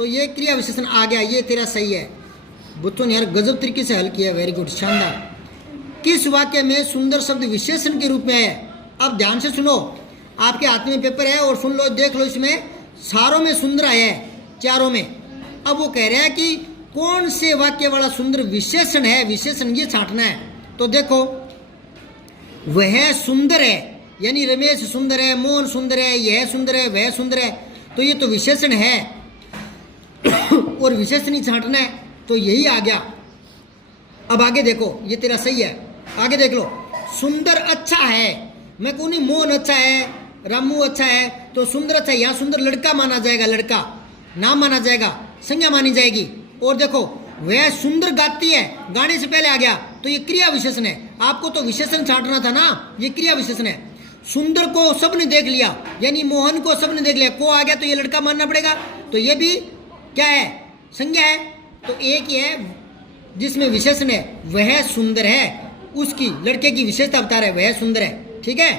तो ये क्रिया विशेषण आ गया, ये तेरा सही है। बच्चों ने यार गजब तरीके से हल किया, वेरी गुड, शानदार। किस वाक्य में सुंदर शब्द विशेषण के रूप में है? अब ध्यान से सुनो, आपके हाथ में पेपर है और सुन लो, देख लो, इसमें सारों में सुंदर आया है, चारों में। अब वो कह रहा है कि कौन से वाक्य वाला सुंदर विशेषण है, विशेषण ये छांटना है। तो देखो, वह सुंदर है, यानी रमेश सुंदर है, मोहन सुंदर है, यह सुंदर है, वह सुंदर है, तो ये तो विशेषण है और विशेषण ही छांटना है, तो यही आ गया। अब आगे देखो, ये तेरा सही है, आगे देख लो। सुंदर अच्छा है, मैं कहूँ नहीं मोहन अच्छा है, रामू अच्छा है, तो सुंदर अच्छा है, यहाँ सुंदर लड़का माना जाएगा, लड़का नाम माना जाएगा, संज्ञा मानी जाएगी। और देखो, वह सुंदर गाती है, गाने से पहले आ गया, तो ये क्रिया विशेषण है। आपको तो विशेषण छांटना था ना, ये क्रिया विशेषण है। सुंदर को सबने देख लिया, यानी मोहन को सबने देख लिया, को आ गया तो ये लड़का मानना पड़ेगा, तो ये भी क्या है, संज्ञा है। तो एक ही है जिसमें विशेषण है, वह सुंदर है, उसकी लड़के की विशेषता बता रहे, वह सुंदर है, ठीक है।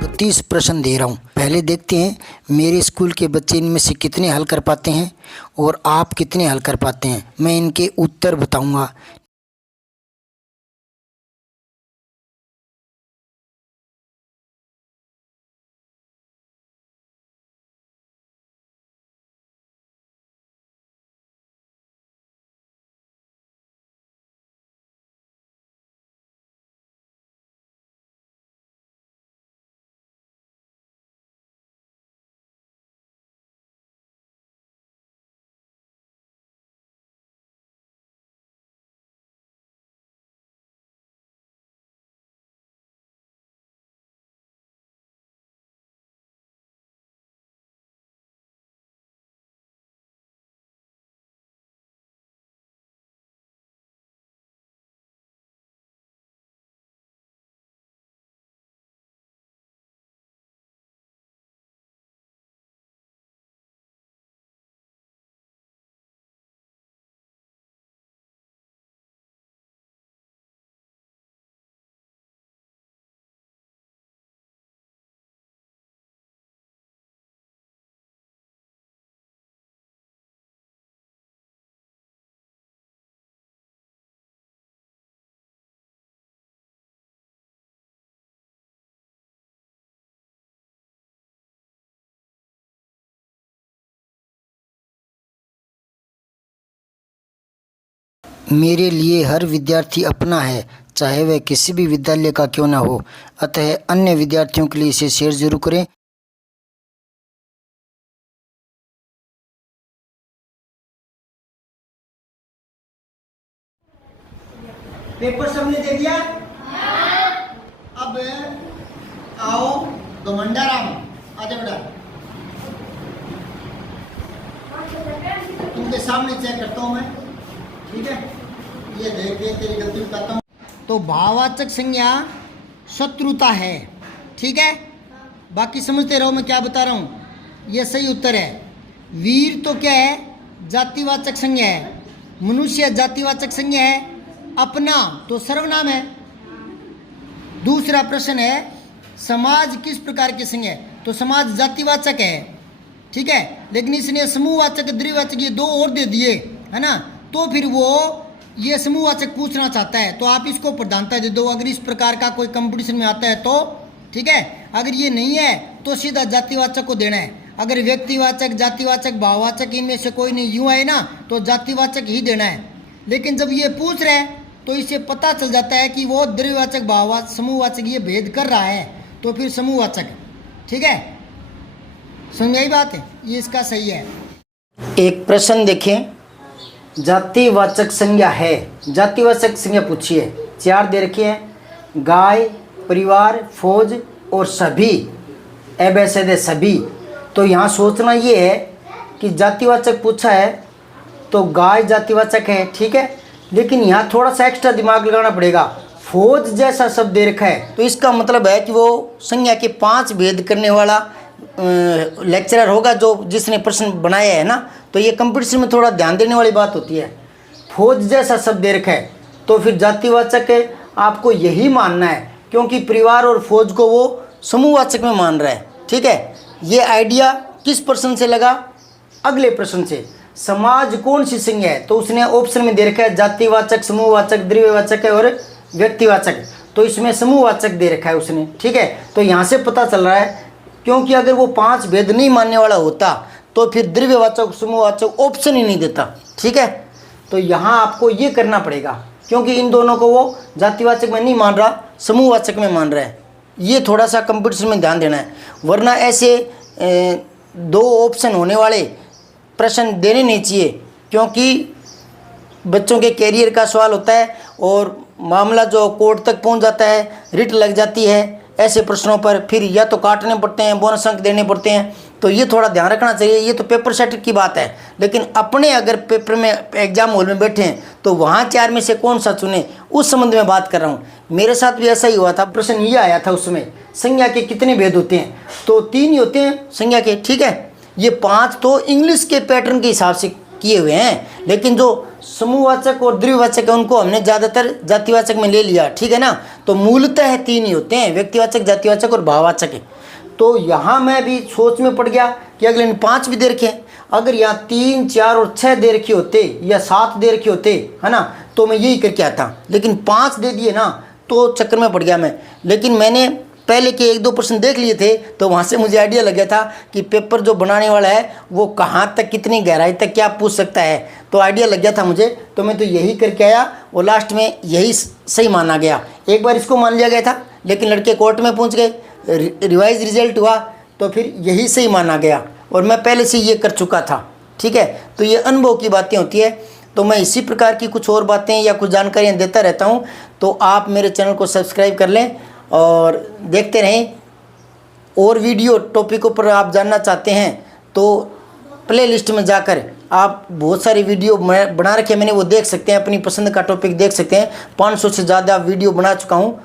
तो 30 प्रश्न दे रहा हूँ, पहले देखते हैं मेरे स्कूल के बच्चे इनमें से कितने हल कर पाते हैं और आप कितने हल कर पाते हैं। मैं इनके उत्तर बताऊंगा। मेरे लिए हर विद्यार्थी अपना है, चाहे वह किसी भी विद्यालय का क्यों न हो, अतः अन्य विद्यार्थियों के लिए इसे शेयर जरूर करें। पेपर सबने दे दिया? अब आओ गमंडाराम, आजा बेटा, तुमके सामने चेक करता हूँ मैं, ठीक है। ये देख के तेरी गलती बताता हूँ। तो भाववाचक संज्ञा शत्रुता है, ठीक है। बाकी समझते रहो मैं क्या बता रहा हूँ। ये सही उत्तर है। वीर तो क्या है, जातिवाचक संज्ञा है। मनुष्य जातिवाचक संज्ञा है। अपना तो सर्वनाम है। दूसरा प्रश्न है, समाज किस प्रकार की संज्ञा है? तो समाज जातिवाचक है, ठीक है। लेकिन इसने समूहवाचक, द्विवाचक ये दो और दे दिए, है ना। तो फिर वो ये समूहवाचक पूछना चाहता है, तो आप इसको प्रधानता दे दो अगर इस प्रकार का कोई कंपटीशन में आता है तो, ठीक है। अगर ये नहीं है तो सीधा जातिवाचक को देना है। अगर व्यक्तिवाचक, जातिवाचक, भाववाचक इनमें से कोई नहीं यूँ आए ना, तो जातिवाचक ही देना है। लेकिन जब ये पूछ रहे हैं तो इससे पता चल जाता है कि वो द्विवाचक, भाववाचक, समूहवाचक ये भेद कर रहा है, तो फिर समूहवाचक, ठीक है। समझ आई बात है, ये इसका सही है। एक प्रश्न देखें, जातिवाचक संज्ञा है, जातिवाचक संज्ञा पूछिए। 4 दे रखे हैं, गाय, परिवार, फौज और सभी, एबेसेदे सभी। तो यहाँ सोचना ये है कि जातिवाचक पूछा है तो गाय जातिवाचक है, ठीक है। लेकिन यहाँ थोड़ा सा एक्स्ट्रा दिमाग लगाना पड़ेगा। फौज जैसा शब्द दे रखा है, तो इसका मतलब है कि वो संज्ञा के 5 भेद करने वाला लेक्चरर होगा जो जिसने प्रश्न बनाया है ना। तो ये कंपटीशन में थोड़ा ध्यान देने वाली बात होती है। फौज जैसा शब्द दे रखा है तो फिर जातिवाचक है, आपको यही मानना है क्योंकि परिवार और फौज को वो समूहवाचक में मान रहा है। ठीक है, ये आइडिया किस प्रश्न से लगा? अगले प्रश्न से। समाज कौन सी संज्ञा है? तो उसने ऑप्शन में दे रखा है जातिवाचक, समूहवाचक, द्रव्यवाचक है और व्यक्तिवाचक। तो इसमें समूहवाचक दे रखा है उसने। ठीक है, तो यहाँ से पता चल रहा है, क्योंकि अगर वो 5 भेद नहीं मानने वाला होता तो फिर द्रव्यवाचक, समूहवाचक ऑप्शन ही नहीं देता। ठीक है, तो यहाँ आपको ये करना पड़ेगा, क्योंकि इन दोनों को वो जातिवाचक में नहीं मान रहा, समूहवाचक में मान रहा है। ये थोड़ा सा कंपटीशन में ध्यान देना है, वरना ऐसे 2 ऑप्शन होने वाले प्रश्न देने नहीं चाहिए, क्योंकि बच्चों के कैरियर का सवाल होता है और मामला जो कोर्ट तक पहुंच जाता है, रिट लग जाती है ऐसे प्रश्नों पर, फिर या तो काटने पड़ते हैं, बोनस अंक देने पड़ते हैं। तो ये थोड़ा ध्यान रखना चाहिए। ये तो पेपर सेट की बात है, लेकिन अपने अगर पेपर में एग्जाम हॉल में बैठे हैं तो वहाँ 4 में से कौन सा चुने, उस संबंध में बात कर रहा हूँ। मेरे साथ भी ऐसा ही हुआ था। प्रश्न ये आया था उसमें, संज्ञा के कितने भेद होते हैं? तो 3 ही होते हैं संज्ञा के। ठीक है, ये 5 तो इंग्लिश के पैटर्न के हिसाब से किए हुए हैं, लेकिन जो समूहवाचक और द्रव्यवाचक है उनको हमने ज़्यादातर जातिवाचक में ले लिया। ठीक है ना, तो मूलतः 3 ही होते हैं, व्यक्तिवाचक, जातिवाचक और भाववाचक है। तो यहाँ मैं भी सोच में पड़ गया कि अगले 5 भी दे रखे हैं। अगर यहाँ 3, 4 और 6 दे रखे होते या 7 दे रखे होते, है ना, तो मैं यही करके आता, लेकिन 5 दे दिए ना तो चक्कर में पड़ गया मैं। लेकिन मैंने पहले के 1-2 प्रश्न देख लिए थे, तो वहाँ से मुझे आइडिया लग गया था कि पेपर जो बनाने वाला है वो कहाँ तक, कितनी गहराई तक क्या पूछ सकता है। तो आइडिया लग गया था मुझे, तो मैं तो यही करके आया और लास्ट में यही सही माना गया। एक बार इसको मान लिया गया था, लेकिन लड़के कोर्ट में पहुँच गए, रिवाइज रिजल्ट हुआ तो फिर यही सही माना गया, और मैं पहले से ये कर चुका था। ठीक है, तो ये अनुभव की बातें होती है। तो मैं इसी प्रकार की कुछ और बातें या कुछ जानकारियाँ देता रहता हूँ। तो आप मेरे चैनल को सब्सक्राइब कर लें और देखते रहें। और वीडियो टॉपिकों पर आप जानना चाहते हैं तो प्ले लिस्ट में जाकर आप बहुत सारी वीडियो बना रखे मैंने, वो देख सकते हैं, अपनी पसंद का टॉपिक देख सकते हैं। 500 से ज़्यादा वीडियो बना चुका हूँ,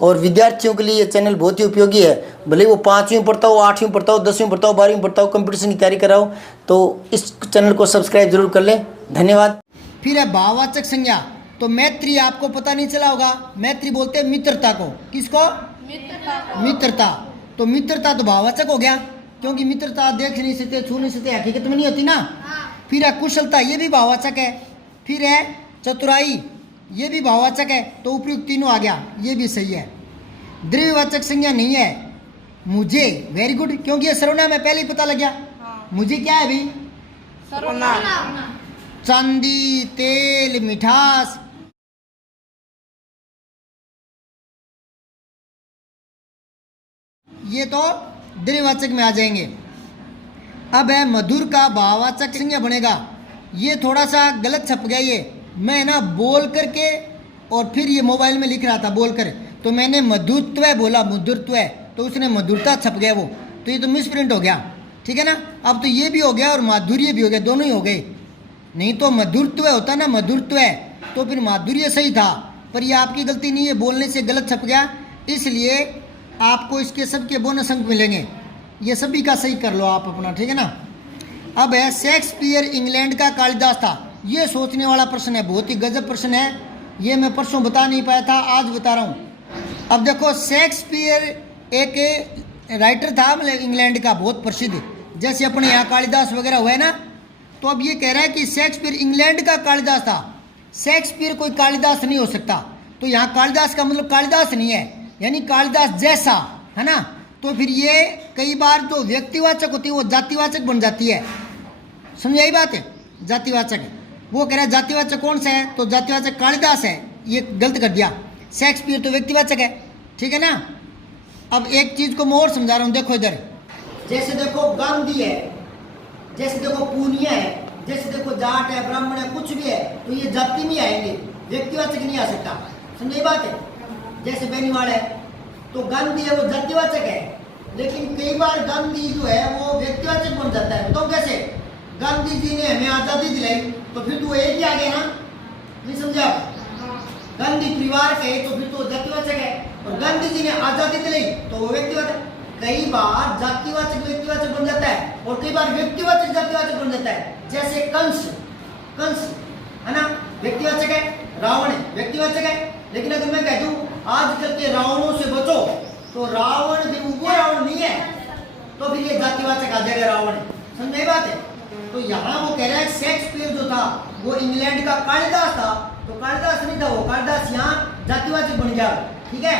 और विद्यार्थियों के लिए ये चैनल बहुत ही उपयोगी है। भले वो 5वीं पढ़ता हो, 8वीं पढ़ता हो, 10वीं पढ़ता हो, 12वीं पढ़ता हो, कंपटीशन की तैयारी कर रहा हो, तो इस चैनल को सब्सक्राइब जरूर कर लें। धन्यवाद। फिर है भाववाचक संज्ञा। तो मैत्री आपको पता नहीं चला होगा, मैत्री बोलते हैं मित्रता को। किसको? मित्रता। तो मित्रता तो भाववाचक हो गया, क्योंकि मित्रता देख नहीं सकते, छू नहीं सकते, हकीकत में नहीं होती ना। फिर है कुशलता, ये भी भाववाचक है। फिर है चतुराई, ये भी भाववाचक है। तो उपयुक्त तीनों आ गया, ये भी सही है। द्रव्यवाचक संज्ञा नहीं है मुझे, वेरी गुड, क्योंकि ये सर्वनाम है, पहले ही पता लग गया। मुझे क्या है भाई? सर्वनाम। चांदी, तेल, मिठास, ये तो द्रव्यवाचक में आ जाएंगे। अब है मधुर का भाववाचक संज्ञा बनेगा। ये थोड़ा सा गलत छप गया, ये मैं ना बोल करके और फिर ये मोबाइल में लिख रहा था बोल कर, तो मैंने मधुरत्व बोला, मधुरत्व, तो उसने मधुरता छप गया वो, तो ये तो मिसप्रिंट हो गया। ठीक है ना, अब तो ये भी हो गया और माधुर्य भी हो गया, दोनों ही हो गए। नहीं तो मधुरत्व होता ना, मधुरत्व, तो फिर माधुर्य सही था, पर ये आपकी गलती नहीं है, बोलने से गलत छप गया, इसलिए आपको इसके सबके बोनस अंक मिलेंगे। ये सभी का सही कर लो आप अपना, ठीक है ना। अब है शेक्सपियर इंग्लैंड का कालिदास था। ये सोचने वाला प्रश्न है, बहुत ही गजब प्रश्न है। ये मैं परसों बता नहीं पाया था, आज बता रहा हूँ। अब देखो, शेक्सपियर एक राइटर था, मतलब इंग्लैंड का बहुत प्रसिद्ध, जैसे अपने यहाँ कालिदास वगैरह हुआ है ना। तो अब ये कह रहा है कि शेक्सपियर इंग्लैंड का कालिदास था, शेक्सपियर कोई कालिदास नहीं हो सकता। तो यहाँ कालिदास का मतलब कालिदास नहीं है, यानी कालिदास जैसा, है ना। तो फिर ये कई बार जो व्यक्तिवाचक होती है वो जातिवाचक बन जाती है, समझ आई बात है। जातिवाचक है, वो कह रहा है जातिवाचक कौन सा है, तो जातिवाचक कालिदास है, ये गलत कर दिया। शेक्सपियर तो व्यक्तिवाचक है, ठीक है ना। अब एक चीज को मैं और समझा रहा हूँ, देखो इधर, जैसे देखो गांधी है, जैसे देखो पूनिया है, जैसे देखो जाट है, ब्राह्मण है, कुछ भी है, तो ये जाति में आएंगे, व्यक्तिवाचक नहीं आ सकता, समझ बात है। जैसे बेनीवाल है तो गांधी है, वो जातिवाचक है, लेकिन कई बार गांधी जो है वो व्यक्तिवाचक बन जाता है। तो कैसे? गांधी जी ने हमें आजादी दिलाई, तो फिर तो एक ही आ गया ना, नहीं समझा। गांधी परिवार के तो फिर तो जातिवाचक है, और गांधी जी ने आजादी दिलाई तो वो व्यक्तिवाचक। कई बार जातिवाचक व्यक्तिवाचक बन जाता है, और कई बार व्यक्तिवाचक जातिवाचक बन जाता है। जैसे कंस, कंस है ना, व्यक्तिवाचक है, रावण व्यक्तिवाचक है, लेकिन अगर मैं कह दूं आजकल के रावणों से बचो, तो रावण फिर वो रावण नहीं है, तो फिर ये जातिवाचक आ जाएगा रावण। समझ बात है? तो यहाँ वो कह रहा है शेक्सपियर जो था वो इंग्लैंड का कालिदास था, तो कालिदास नहीं था वो, कालिदास यहाँ जातिवाचक बन गया। ठीक है,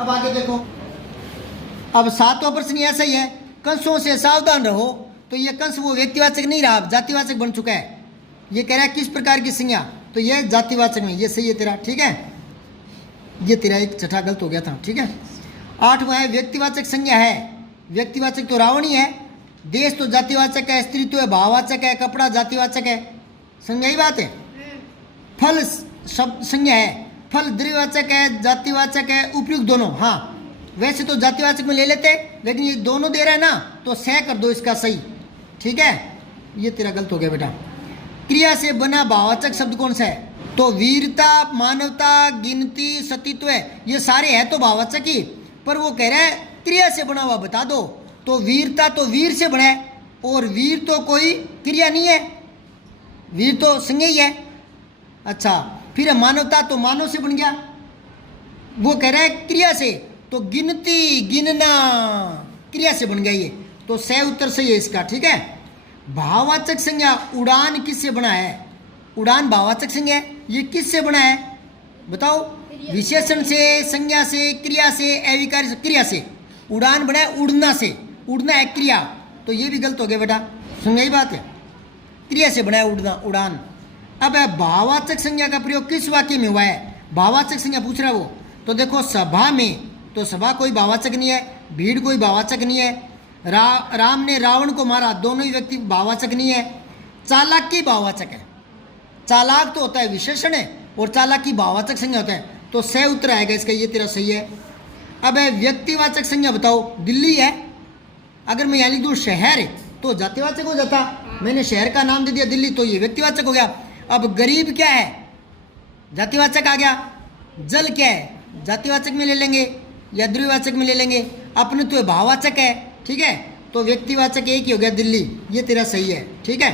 अब आगे देखो। अब 7वां प्रश्न ऐसा ही है, कंसों से सावधान रहो। तो ये कंस वो व्यक्तिवाचक नहीं रहा, जातिवाचक बन चुका है। ये कह रहा है किस प्रकार की संज्ञा, तो ये जातिवाचक में, ये सही है तेरा। ठीक है, ये तेरा एक छठा गलत हो गया था। ठीक है, 8वां है व्यक्तिवाचक संज्ञा है। व्यक्तिवाचक तो रावण ही है, देश तो जातिवाचक है, स्त्री तो भाववाचक है, कपड़ा जातिवाचक है। समझ आई बात है? फल शब्द संज्ञा है, फल द्विवाचक है, जातिवाचक है, उपयुक्त दोनों। हाँ, वैसे तो जातिवाचक में ले लेते, लेकिन ये दोनों दे रहा है ना, तो सह कर दो इसका सही। ठीक है, ये तेरा गलत हो गया बेटा। क्रिया से बना भाववाचक शब्द कौन सा है, तो वीरता, मानवता, गिनती, सतीत्व है, ये सारे हैं तो भाववाचक ही, पर वो कह रहा है क्रिया से बना हुआ बता दो। तो वीरता तो वीर से बना है, और वीर तो कोई क्रिया नहीं है, वीर तो संज्ञा ही है। अच्छा, फिर मानवता तो मानव से बन गया, वो कह रहा है क्रिया से, तो गिनती, गिनना क्रिया से बन गया ये, तो सही उत्तर सही है इसका। ठीक है, भाववाचक संज्ञा उड़ान किससे बना है, उड़ान भाववाचक संज्ञा है, ये किससे बना है बताओ, विशेषण से, संज्ञा से, क्रिया से, अविकारी से, क्रिया से। उड़ान बना है उड़ना से, उड़ना है क्रिया, तो ये भी गलत हो गया बेटा। समझ आई बात है? क्रिया से बना है उड़ना, उड़ान। अब है भाववाचक संज्ञा का प्रयोग किस वाक्य में हुआ है, भाववाचक संज्ञा पूछ रहा है वो। तो देखो सभा में, तो सभा कोई भाववाचक नहीं है, भीड़ कोई भाववाचक नहीं है, राम ने रावण को मारा, दोनों ही व्यक्ति भाववाचक नहीं है। चालाकी भाववाचक है, चालाक तो होता है विशेषण है, और चालाकी भाववाचक संज्ञा होता है, तो सही उत्तर आएगा इसका, ये तेरा सही है। अब है व्यक्तिवाचक संज्ञा बताओ, दिल्ली है, अगर मैं यहाँ लिख दूँ शहर है तो जातिवाचक हो जाता, मैंने शहर का नाम दे दिया दिल्ली, तो ये व्यक्तिवाचक हो गया। अब गरीब क्या है, जातिवाचक आ गया। जल क्या है, जातिवाचक में ले लेंगे या द्विवाचक में ले लेंगे, अपने तो भाववाचक है। ठीक है, तो व्यक्तिवाचक एक ही हो गया दिल्ली, ये तेरा सही है। ठीक है,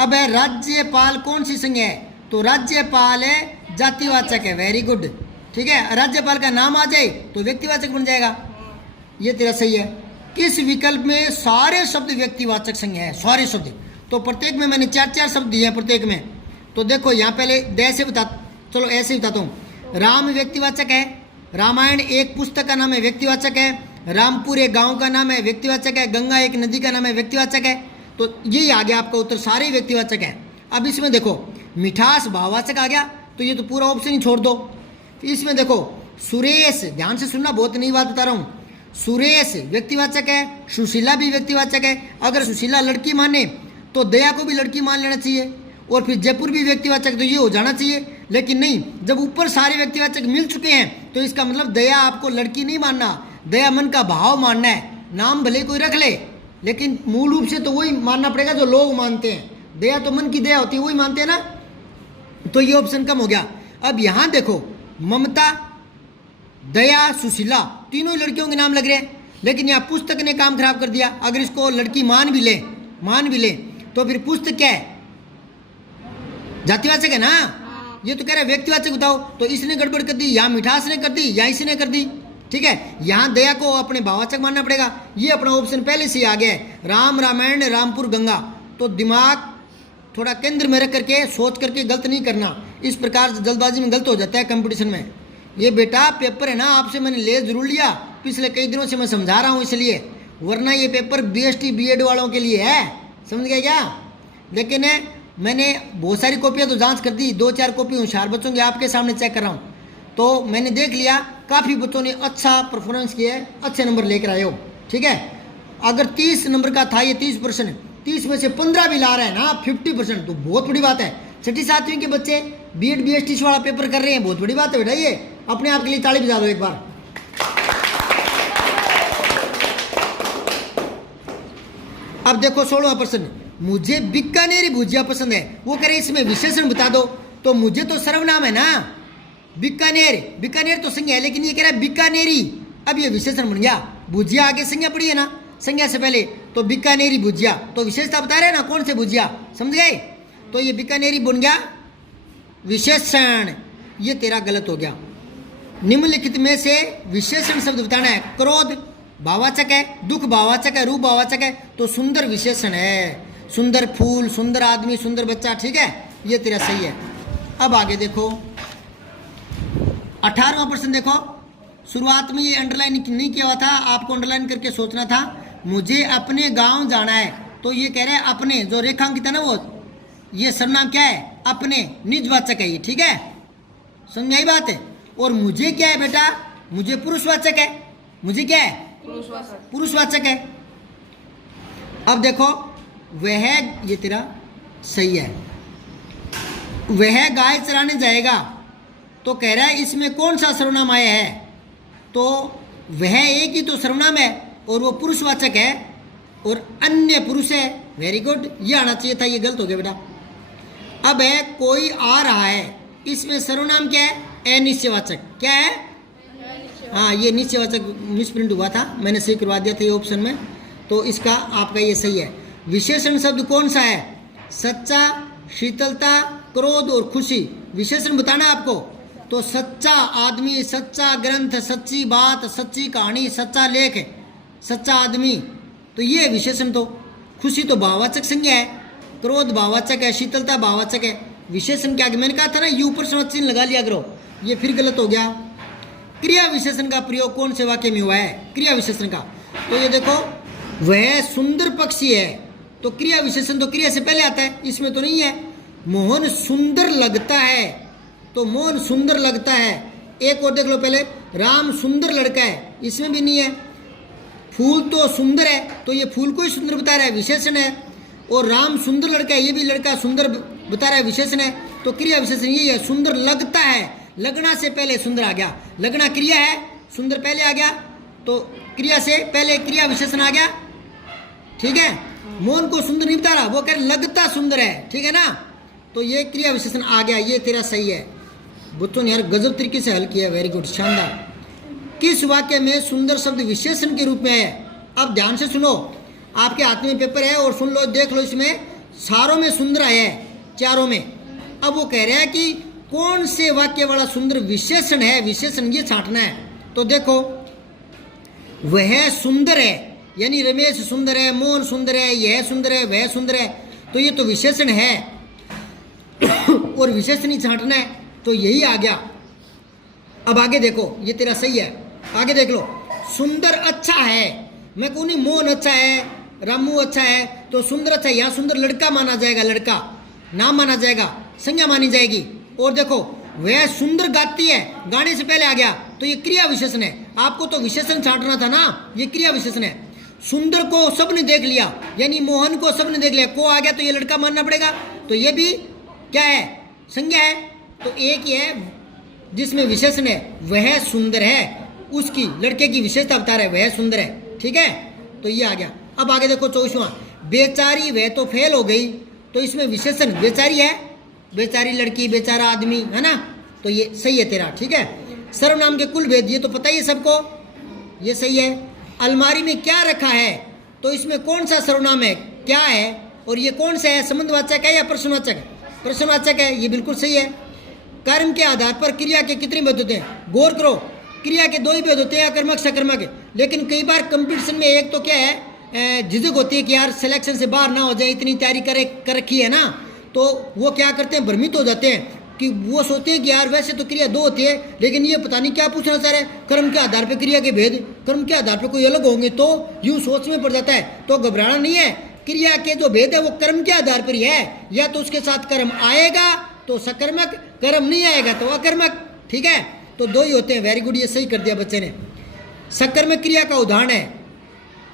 अब है राज्यपाल कौन सी संज्ञा है, तो राज्यपाल है जातिवाचक है, वेरी गुड। ठीक है, राज्यपाल का नाम आ जाए तो व्यक्तिवाचक बन जाएगा, ये तेरा सही है। किस विकल्प में सारे शब्द व्यक्तिवाचक संज्ञा है, सारे शब्द, तो प्रत्येक में मैंने 4-4 शब्द दिए हैं प्रत्येक में। तो देखो यहाँ पहले दे से बता, चलो ऐसे ही बताता हूँ। राम व्यक्तिवाचक है, रामायण एक पुस्तक का नाम है, व्यक्तिवाचक है। रामपुर एक गांव का नाम है, व्यक्तिवाचक है। गंगा एक नदी का नाम है, व्यक्तिवाचक है। तो यही आ गया आपका उत्तर, सारे व्यक्तिवाचक है। अब इसमें देखो मिठास भाववाचक आ गया, तो ये तो पूरा ऑप्शन ही छोड़ दो। इसमें देखो सुरेश, ध्यान से सुनना, बहुत नई बात बता रहा हूँ। सुरेश व्यक्तिवाचक है, सुशीला भी व्यक्तिवाचक है। अगर सुशीला लड़की माने तो दया को भी लड़की मान लेना चाहिए, और फिर जयपुर भी व्यक्तिवाचक, तो ये हो जाना चाहिए। लेकिन नहीं, जब ऊपर सारे व्यक्तिवाचक मिल चुके हैं तो इसका मतलब दया आपको लड़की नहीं मानना, दया मन का भाव मानना है। नाम भले कोई रख ले, लेकिन मूल रूप से तो वही मानना पड़ेगा जो लोग मानते हैं। दया तो मन की दया होती है, वही मानते हैं ना, तो ये ऑप्शन कम हो गया। अब यहाँ देखो ममता, दया, सुशीला, तीनों ही लड़कियों के नाम लग रहे हैं, लेकिन यहाँ पुस्तक ने काम खराब कर दिया। अगर इसको लड़की मान भी ले तो फिर पुस्तक क्या है, जातिवाचक है ना। ये तो कह रहा है व्यक्तिवाचक बताओ, तो इसने गड़बड़ कर दी, या मिठास ने कर दी या इसने कर दी। ठीक है, यहाँ दया को अपने भाववाचक मानना पड़ेगा। ये अपना ऑप्शन पहले से ही आ गया है, राम, रामायण, रामपुर, गंगा। तो दिमाग थोड़ा केंद्र में रख करके सोच करके गलत नहीं करना, इस प्रकार से जल्दबाजी में गलत हो जाता है कंपटीशन में। ये बेटा पेपर है ना, आपसे मैंने ले जरूर लिया, पिछले कई दिनों से मैं समझा रहा हूँ इसलिए, वरना ये पेपर BST BEd वालों के लिए है, समझ गए क्या। लेकिन मैंने बहुत सारी कॉपियाँ तो जांच कर दी, 2-4 कॉपी होशियार बच्चों की आपके सामने चेक कर रहा हूँ, तो मैंने देख लिया काफ़ी बच्चों ने अच्छा परफॉर्मेंस किया है, अच्छे नंबर लेकर आए हो। ठीक है, अगर 30 नंबर का था ये 30%, 30 में से 15 भी ला रहा है ना 50%, तो बहुत बड़ी बात है। 6ठी 7वीं के बच्चे BEd BST वाला पेपर कर रहे हैं, बहुत बड़ी बात है बेटा। ये अपने आप के लिए ताली बजा दो एक बार। अब देखो 16वां प्रश्न, मुझे बीकानेरी भुजिया पसंद है। वो कह रहे इसमें विशेषण बता दो, तो मुझे तो सर्वनाम है ना, बीकानेर, बीकानेर तो संज्ञा है, लेकिन ये कह रहा है बीकानेरी, अब ये विशेषण बन गया। भुजिया आगे संज्ञा पड़ी है ना, संज्ञा से पहले, तो बीकानेरी भुजिया, तो विशेषता बता रहे हैं ना कौन से भुजिया, समझ गए। तो ये बीकानेरी बन गया विशेषण, ये तेरा गलत हो गया। निम्नलिखित में से विशेषण शब्द बताना है। क्रोध भाववाचक है, दुख भाववाचक है, रूप भाववाचक है, तो सुंदर विशेषण है। सुंदर फूल, सुंदर आदमी, सुंदर बच्चा, ठीक है, ये तेरा सही है। अब आगे देखो 18वां प्रश्न देखो। शुरुआत में ये अंडरलाइन नहीं किया हुआ था, आपको अंडरलाइन करके सोचना था। मुझे अपने गांव जाना है, तो ये कह रहे हैं अपने, जो रेखांकित है ना वो, ये सर्वनाम क्या है? अपने, निजवाचक है ये, ठीक है, समझ आई बात है। और मुझे क्या है बेटा? मुझे पुरुषवाचक है। मुझे क्या है? पुरुषवाचक है। अब देखो वह, ये तेरा सही है, वह गाय चराने जाएगा, तो कह रहा है इसमें कौन सा सर्वनाम आया है? तो वह एक ही तो सर्वनाम है और वो पुरुषवाचक है और अन्य पुरुष है। वेरी गुड, ये आना चाहिए था, ये गलत हो गया बेटा। अब है कोई आ रहा है, इसमें सर्वनाम क्या है? अनिश्चयवाचक। क्या है? हाँ, ये निश्चयवाचक मिसप्रिंट हुआ था, मैंने सही करवा दिया था ये ऑप्शन में, तो इसका आपका ये सही है। विशेषण शब्द कौन सा है? सच्चा, शीतलता, क्रोध और खुशी। विशेषण बताना आपको, तो सच्चा आदमी, सच्चा ग्रंथ, सच्ची बात, सच्ची कहानी, सच्चा लेख, सच्चा आदमी, तो ये विशेषण। तो खुशी तो भाववाचक संज्ञा है, क्रोध भाववाचक है, शीतलता भाववाचक है। विशेषण क्या? मैंने कहा था ना, यू पर प्रश्न चिन्ह लगा लिया करो, ये फिर गलत हो गया। क्रिया विशेषण का प्रयोग कौन से वाक्य में हुआ है? क्रिया विशेषण का, तो ये देखो वह सुंदर पक्षी है, तो क्रिया विशेषण तो क्रिया से पहले आता है, इसमें तो नहीं है। मोहन सुंदर लगता है, तो मोहन सुंदर लगता है। एक और देख लो पहले, राम सुंदर लड़का है, इसमें भी नहीं है। फूल तो सुंदर है, तो ये फूल को ही सुंदर बता रहा है, विशेषण है। और राम सुंदर लड़का है, ये भी लड़का सुंदर बता रहा है, विशेषण है। तो क्रिया विशेषण यही है, सुंदर लगता है, लगना से पहले सुंदर आ गया, लगना क्रिया है, सुंदर पहले आ गया, तो क्रिया से पहले क्रिया विशेषण आ गया, ठीक है। मोहन को सुंदर नहीं बता रहा, वो कह रहा लगता सुंदर है, ठीक है ना, तो ये क्रिया विशेषण आ गया, ये तेरा सही है। बच्चों ने यार गजब तरीके से हल किया, वेरी गुड, शानदार। किस वाक्य में सुंदर शब्द विशेषण के रूप में है? अब ध्यान से सुनो, आपके हाथ में पेपर है और सुन लो, देख लो, इसमें सारों में सुंदर आया है, चारों में। अब वो कह रहा है कि कौन से वाक्य वाला सुंदर विशेषण है, विशेषण ये छांटना है। तो देखो वह सुंदर है, यानी रमेश सुंदर है, मोहन सुंदर है, यह सुंदर है, वह सुंदर है, तो ये तो विशेषण है और विशेषण ही छांटना है, तो यही आ गया। अब आगे देखो, ये तेरा सही है, आगे देख लो। सुंदर अच्छा है, मैं कहूँ नहीं मोहन अच्छा है, रामू अच्छा है, तो सुंदर अच्छा है, यहाँ सुंदर लड़का माना जाएगा, लड़का नाम माना जाएगा, संज्ञा मानी जाएगी। और देखो वह सुंदर गाती है, गाने से पहले आ गया, तो ये क्रिया विशेषण है। आपको तो विशेषण छांटना था ना, ये क्रिया विशेषण है। सुंदर को सबने देख लिया, यानी मोहन को सबने देख लिया, को आ गया तो ये लड़का मानना पड़ेगा, तो ये भी क्या है? संज्ञा है। तो एक ही है जिसमें विशेषण है, वह सुंदर है, उसकी लड़के की विशेषता बता रहे, वह सुंदर है, ठीक है, तो ये आ गया। अब आगे देखो 24वां, बेचारी वह तो फेल हो गई, तो इसमें विशेषण बेचारी है, बेचारी लड़की, बेचारा आदमी, है ना, तो ये सही है तेरा, ठीक है। सर्वनाम के कुल भेद, ये तो पता ही है सबको, ये सही है। अलमारी में क्या रखा है, तो इसमें कौन सा सर्वनाम है, क्या है, और ये कौन सा है, संबंधवाचक है या प्रश्नवाचक? प्रश्नवाचक है, ये बिल्कुल सही है। कर्म के आधार पर क्रिया के कितने भेद होते हैं? गौर करो, क्रिया के दो ही भेद होते हैं, अकर्मक सकर्मक, लेकिन कई बार कंपटीशन में एक तो क्या है, झिझक होती है कि यार सिलेक्शन से बाहर ना हो जाए, इतनी तैयारी कर रखी है ना, तो वो क्या करते हैं, भ्रमित हो जाते हैं कि वो सोचते हैं कि यार वैसे तो क्रिया दो होती है, लेकिन ये पता नहीं क्या पूछना चाह रहे हैं, कर्म के आधार पर क्रिया के भेद, कर्म के आधार पर कोई अलग होंगे, तो यूँ सोच में पड़ जाता है। तो घबराना नहीं है, क्रिया के जो भेद है वो कर्म के आधार पर ही है, या तो उसके साथ कर्म आएगा तो सकर्मक, कर्म नहीं आएगा तो अकर्मक, ठीक है, तो दो ही होते हैं। वेरी गुड, ये सही कर दिया बच्चे ने। सकर्मक क्रिया का उदाहरण है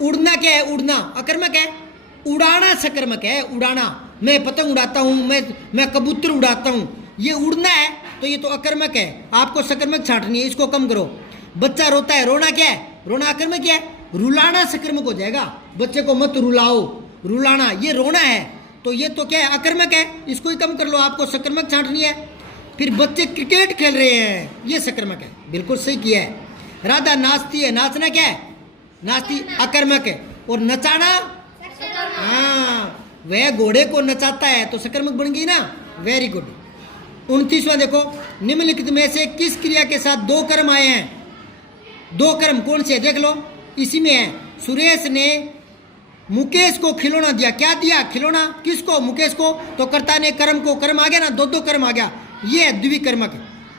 उड़ना, क्या है? उड़ना अकर्मक है, उड़ाना सकर्मक है, उड़ाना, मैं पतंग उड़ाता हूँ, मैं कबूतर उड़ाता हूँ, ये उड़ना है, तो ये तो अकर्मक है, आपको सकर्मक छांटनी है, इसको कम करो। बच्चा रोता है, रोना क्या है? रोना अकर्मक है, रुलाना सकर्मक हो जाएगा, बच्चे को मत रुलाओ, रुलाना ये रोना है, तो ये तो क्या है? अकर्मक है, इसको ही कम कर लो, आपको सकर्मक छांटनी है। फिर बच्चे क्रिकेट खेल रहे हैं, ये सकर्मक है, बिल्कुल सही किया है। राधा नाचती है, नाचना क्या है? नाचती अकर्मक है, और नचाना, हाँ, वह घोड़े को नचाता है, तो सकर्मक बन गई ना, वेरी गुड। 29वां देखो, निम्नलिखित में से किस क्रिया के साथ दो कर्म आए हैं? दो कर्म कौन से देख लो, इसी में है। सुरेश ने मुकेश को खिलौना दिया। क्या दिया? खिलौना। किसको? मुकेश को। तो कर्ता ने कर्म को, कर्म आ गया ना, दो कर्म आ गया। ये है द्विकर्मक।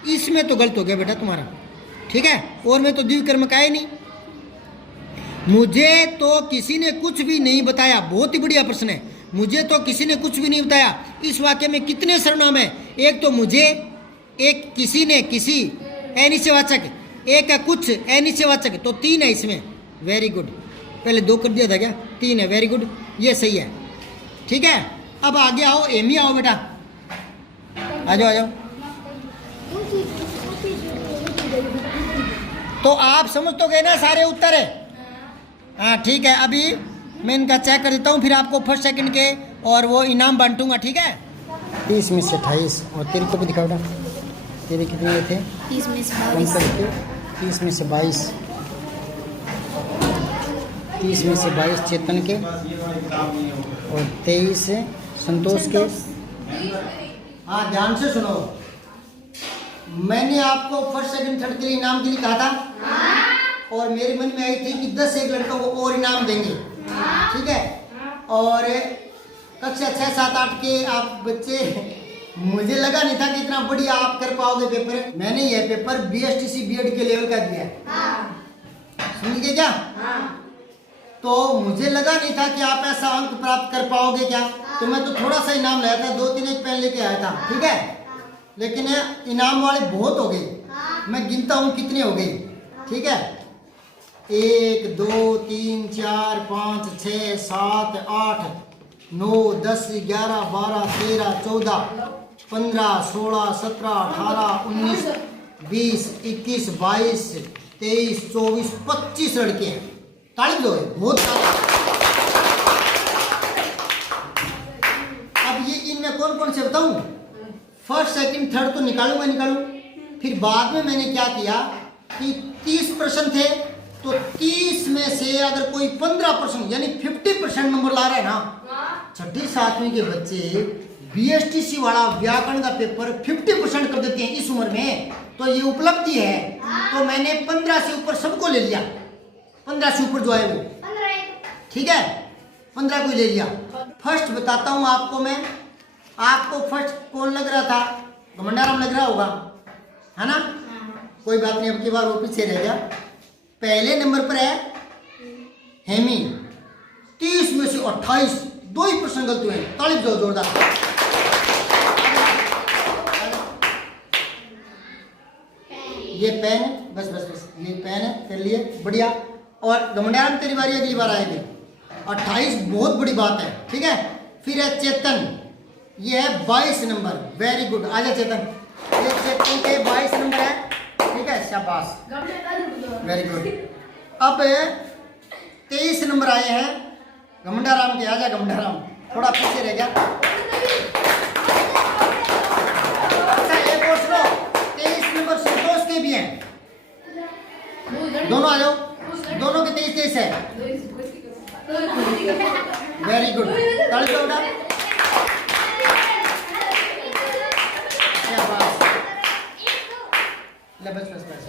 इसमें तो गलत हो गया बेटा तुम्हारा, ठीक है। और में तो द्विकर्मक आए नहीं। मुझे तो किसी ने कुछ भी नहीं बताया। बहुत ही बढ़िया प्रश्न है। मुझे तो किसी ने कुछ भी नहीं बताया। इस वाक्य में कितने सर्वनाम है? एक तो मुझे, एक किसी ने, किसी अनिश्चयवाचक, एक है कुछ अनिश्चयवाचक, तो 3 है इसमें। Very good. पहले 2 कर दिया था क्या? 3 है। वेरी गुड, ये सही है, ठीक है। अब आगे आओ, एमी आओ बेटा, आ जाओ आ जाओ। तो आप समझ तो गए ना सारे उत्तर है? हाँ ठीक है। अभी मैं इनका चेक कर देता हूँ, फिर आपको फर्स्ट सेकंड के और वो इनाम बांटूंगा, ठीक है। 30 में से 28 और तेरे को भी दिखाओ बेटा। तेरे कितने थे? 30 में से 22। 30 में से 22, 30 में से 22 चेतन के और 23 संतोष के। हाँ ध्यान से सुनो, मैंने आपको फर्स्ट सेकंड थर्ड के लिए इनाम के लिए कहा था। और मेरे मन में आई थी कि 10 एक लड़कों को और इनाम देंगे, ठीक है। और कक्षा 6, 7, 8 के आप बच्चे, मुझे लगा नहीं था कि इतना बढ़िया आप कर पाओगे पेपर। मैंने यह पेपर BSTC बीएड के लेवल का दिया, समझ गए क्या? तो मुझे लगा नहीं था कि आप ऐसा अंक प्राप्त कर पाओगे क्या। तो मैं तो थोड़ा सा इनाम लाया था, 2-3 एक पेन लेके आया था, ठीक है। लेकिन इनाम वाले बहुत हो गए। मैं गिनता हूँ कितने हो गए, ठीक है। 1 2 3 4 5 6 7 8 9 10 11 12 13 14 15 16 17 18 19 20 21 22 23 24 25 लड़के हैं। ताली दो, बहुत सारे। अब ये इनमें कौन कौन से बताऊं? फर्स्ट सेकंड थर्ड तो निकालूं। फिर बाद में मैंने क्या किया कि 30 प्रश्न थे, तो 30 में से अगर कोई 15% यानी 50% नंबर ला रहा है ना, 6ठी 7वीं के बच्चे BSTC वाला व्याकरण का पेपर 50% कर देते हैं इस उम्र में, तो ये उपलब्धि है। तो मैंने 15 से ऊपर सबको ले लिया। 15 से ऊपर जो है वो, ठीक है, 15 को ले लिया। फर्स्ट बताता हूँ आपको मैं। आपको फर्स्ट कौन लग रहा था? घमंडाराम लग रहा होगा, है ना? कोई बात नहीं, अब की बार वो पीछे रह गया। पहले नंबर पर है हेमी, 30 में से 28, 2 ही प्रश्न गलत हुए। ताली दो जोरदार। ये पेन है, बस बस बस, ये पेन है तेरे लिए, बढ़िया। और घमंडाराम तेरी बारी, अगली बार आएगी। 28 बहुत बड़ी बात है, ठीक है। फिर है चेतन, ये है 22 नंबर। वेरी गुड, आजा चेतन। ये चेतन के 22 नंबर है, ठीक है, शाबाश, वेरी गुड। अब 23 नंबर आए हैं घमंडाराम के। आजा घमंडाराम, थोड़ा पीछे रह गया। अच्छा एक और सुनो, 23 नंबर संतोष के भी हैं। दोनों आ जाओ, दोनों के 23 है। वेरी गुड, ताली दो बेटा। बस बस बस।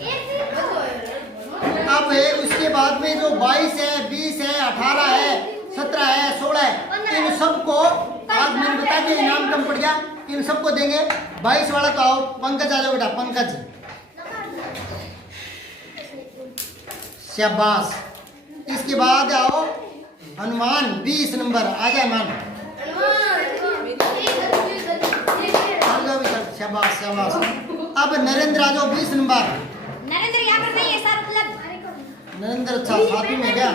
अब उसके बाद में जो 22 है, 20 है, 18 है, 17 है, 16 है, इन सबको आज मैंने बता दिया इनाम कम पड़ गया, इन सबको देंगे। 22 वाला तो आओ, पंकज आ जाओ बेटा, पंकज, शाबाश। इसके बाद आओ हनुमान, 20 नंबर। आ जाए मान, शाबाश शाबाश। अब नरेंद्र आ जाओ, 20 नंबर। नरेंद्र यहाँ पर नहीं है सर, उपलब्ध। नरेंद्र अच्छा साथी में क्या?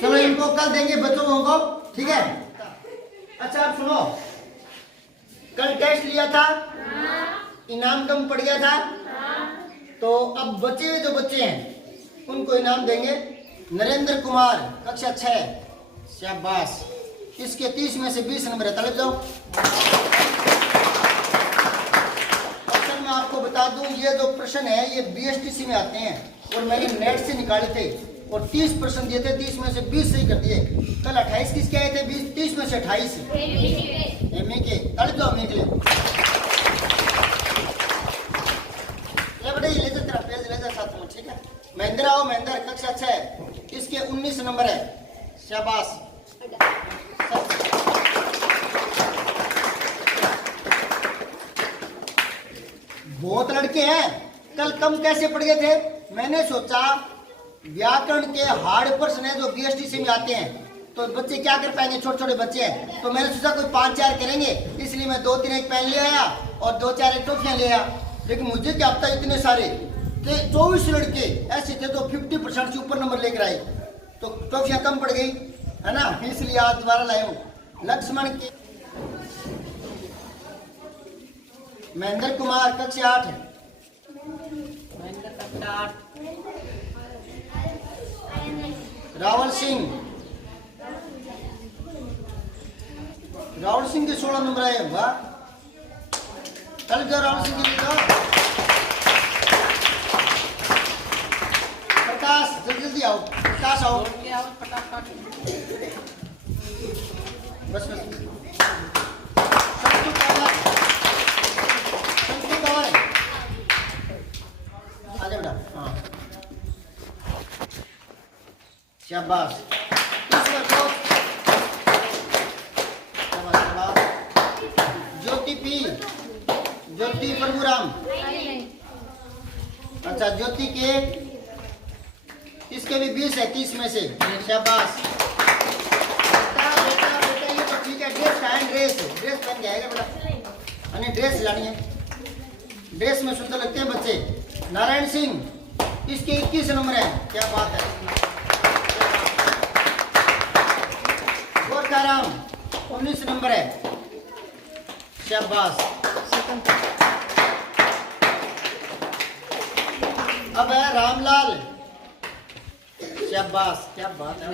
चलो इनको कल देंगे बच्चों को, ठीक है। अच्छा आप सुनो, कल टेस्ट लिया था, इनाम कम पड़ गया था, तो अब बचे जो बच्चे हैं उनको इनाम देंगे। नरेंद्र कुमार, कक्षा 6, शाबाश। इसके 30 में से 20 नंबर है, तलब जाओ। मैं आपको बता दूं, ये जो प्रश्न है ये BSTC में आते हैं और मैंने नेट से निकाले थे और 30 प्रश्न दिए थे, 30 में से 20 सही कर दिए। कल 28 किसके आए थे? 20, 30 में से 28 एमए के। ताली दो एमए के लिए। जाओ महेंद्र, कक्षा 6 इसके 19 नंबर है। शाबाश। बहुत लड़के हैं, कल कम कैसे पढ़ गए थे। मैंने सोचा व्याकरण के हार्ड प्रश्न है जो बीएसटीसी में आते हैं तो बच्चे क्या कर पाएंगे, छोटे छोटे बच्चे हैं, तो मैंने सोचा कोई 5-4 करेंगे, इसलिए मैं 2-3 एक पेन ले आया और 2-4 एक टॉफियां ले आया। लेकिन मुझे क्या पता इतने सारे 24 लड़के ऐसे थे तो 50% से ऊपर नंबर लेकर आए, तो टॉफियां कम पड़ गई है ना, इसलिए आज दोबारा लाया हूँ। लक्ष्मण के महेंद्र कुमार कक्षा 8 है। रावल सिंह के 16 नंबर आए। वाह, चल जाओ रावल सिंह के लिए जाओ। प्रकाश जल्दी जल्दी आओ, प्रकाश आओ, बस बस। संतु कंवर आ जा बेटा। हाँ शाबाश। ईश्वर को ज्योति पी, ज्योति प्रभुराम। अच्छा ज्योति के इसके भी 20 है 30 में से। शाबाश बेटा, बेटा ये तो ठीक है। ड्रेस का है, ड्रेस पहन के आएगा बेटा, अने ड्रेस लानी है, ड्रेस में सुंदर लगते हैं बच्चे। नारायण सिंह इसके 21 नंबर है। क्या बात है। गोरखाराम 19 नंबर है। शाबाश। अब है रामलाल। शाबाश, क्या बात है।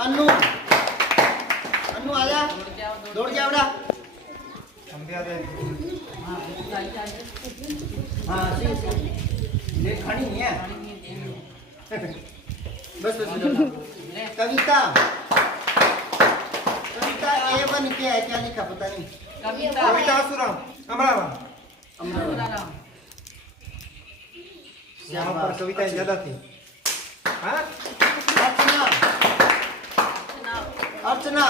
अन्नू, अन्नू आजा, दौड़ के आवड़ा। हाँ ये खानी नहीं है। बस बस। कविता, कविता A1 क्या है, क्या लिखा पता नहीं। कविता आसुराम अमरावा। यहाँ पर कविताएं ज्यादा थी। हाँ? अर्चना,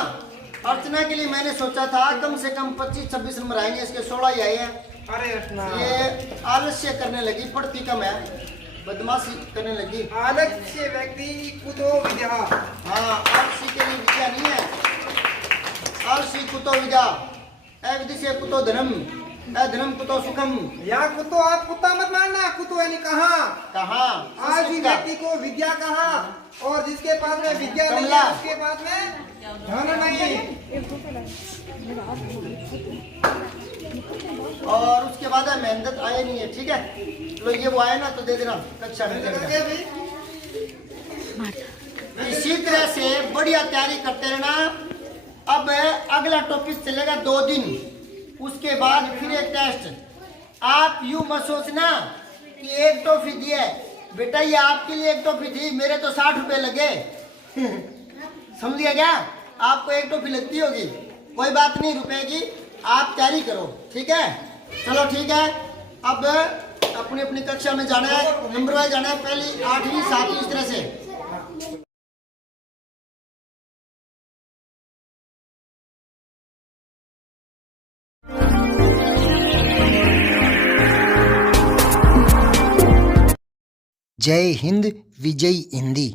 अर्चना के लिए मैंने सोचा था कम से कम 25-26 नंबर आएंगे, इसके 16 ही आए हैं। अरे अर्चना ये आलस्य करने लगी, पढ़ती कम है, बदमाशी करने लगी। आलस्य व्यक्ति कुतो विद्या। हाँ आलसी के लिए विद्या नहीं है। आलसी कुतो विद्या, अविद्य कुतो धनम, अधनम कुतो सुखम। यहाँ कुतो आप कुत्ता मत मानना, कुतो यानी कहाँ। आज भी व्यक्ति को विद्या कहा, और जिसके पास में विद्या नहीं है उसके पास में धन नहीं। और उसके बाद है मेहनत आए नहीं है, ठीक है। तो ये वो आए ना तो दे देना कक्षा में। इसी तरह से बढ़िया तैयारी करते रहना। अब अगला टॉपिक चलेगा 2 दिन, उसके बाद फिर एक टेस्ट। आप यूं मत सोचना कि एक टॉफी दी है बेटा, ये आपके लिए एक टॉफी थी, मेरे तो 60 रुपए लगे। समझ गया क्या? आपको एक टॉफी लगती होगी, कोई बात नहीं, रुपए की। आप तैयारी करो, ठीक है। चलो ठीक है, अब अपनी अपनी कक्षा में जाना है, नंबर वाइज जाना है, पहली 8वीं 7वीं इस तरह से। जय हिंद, विजय हिंदी।